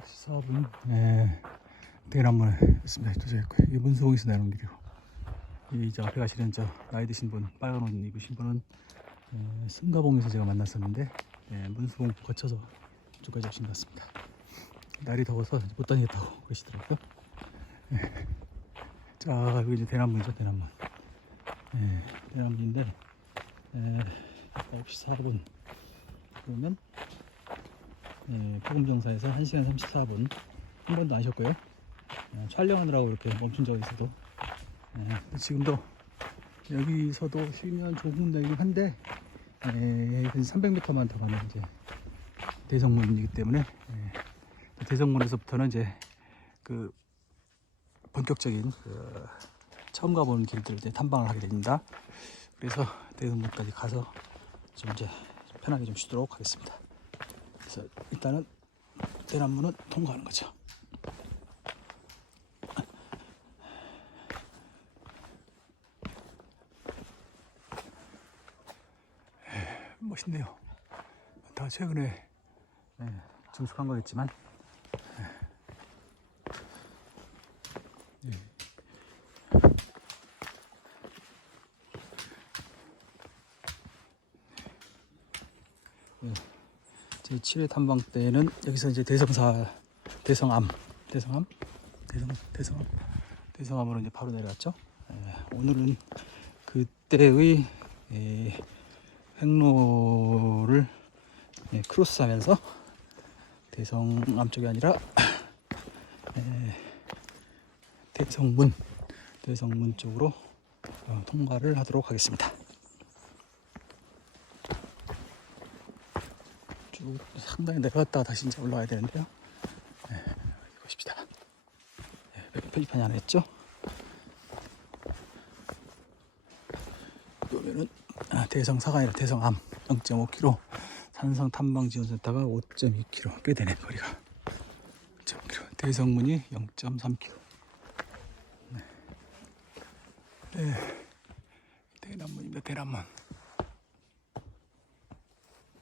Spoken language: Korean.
4분 네, 대나무에 있습니다. 도착했고요. 이게 문수봉에서 내려온 길이고 이저 앞에 가시는 저 나이 드신 분 빨간 옷 입으신 분은 에, 승가봉에서 제가 만났었는데 예, 문수봉 거쳐서 이쪽까지 오신 것 같습니다. 날이 더워서 못 다니겠다고 그러시더라고요. 예. 자 여기 이제 대나무이죠 대나무. 예, 대나무인데 에, 9시 4분 그러면 예, 포금정사에서 1시간 34분 한 번도 안 쉬었고요 예, 촬영하느라고 이렇게 멈춘 적이 있어도 예, 지금도 여기서도 쉬면 좋은 데이긴 한데 예, 300m만 더 가면 이제 대성문이기 때문에 예, 대성문에서부터는 이제 그 본격적인 그 처음 가보는 길들을 이제 탐방을 하게 됩니다. 그래서 대성문까지 가서 좀 이제 편하게 좀 쉬도록 하겠습니다. 그래서 일단은 대나무는 통과하는 거죠. 에, 멋있네요. 다 최근에 예, 증축한 거겠지만 예. 예. 제 7회 탐방 때는 여기서 이제 대성사 대성암 대성암 대성 대성암 대성암으로 이제 바로 내려왔죠. 예, 오늘은 그때의 예, 행로를 예, 크로스하면서 대성암 쪽이 아니라 예, 대성문 대성문 쪽으로 어, 통과를 하도록 하겠습니다. 상당히 내려갔다가 다시 이제 올라와야 되는데요. 네, 여기 보십시다. 네, 표지판이 하나 있죠. 그러면은 아, 대성사가 아니라 대성암 0.5km, 산성 탐방 지원센터가 5.2km 꽤 되네 거리가. 5.5km. 대성문이 0.3km. 네. 네. 대남문입니다. 대남문.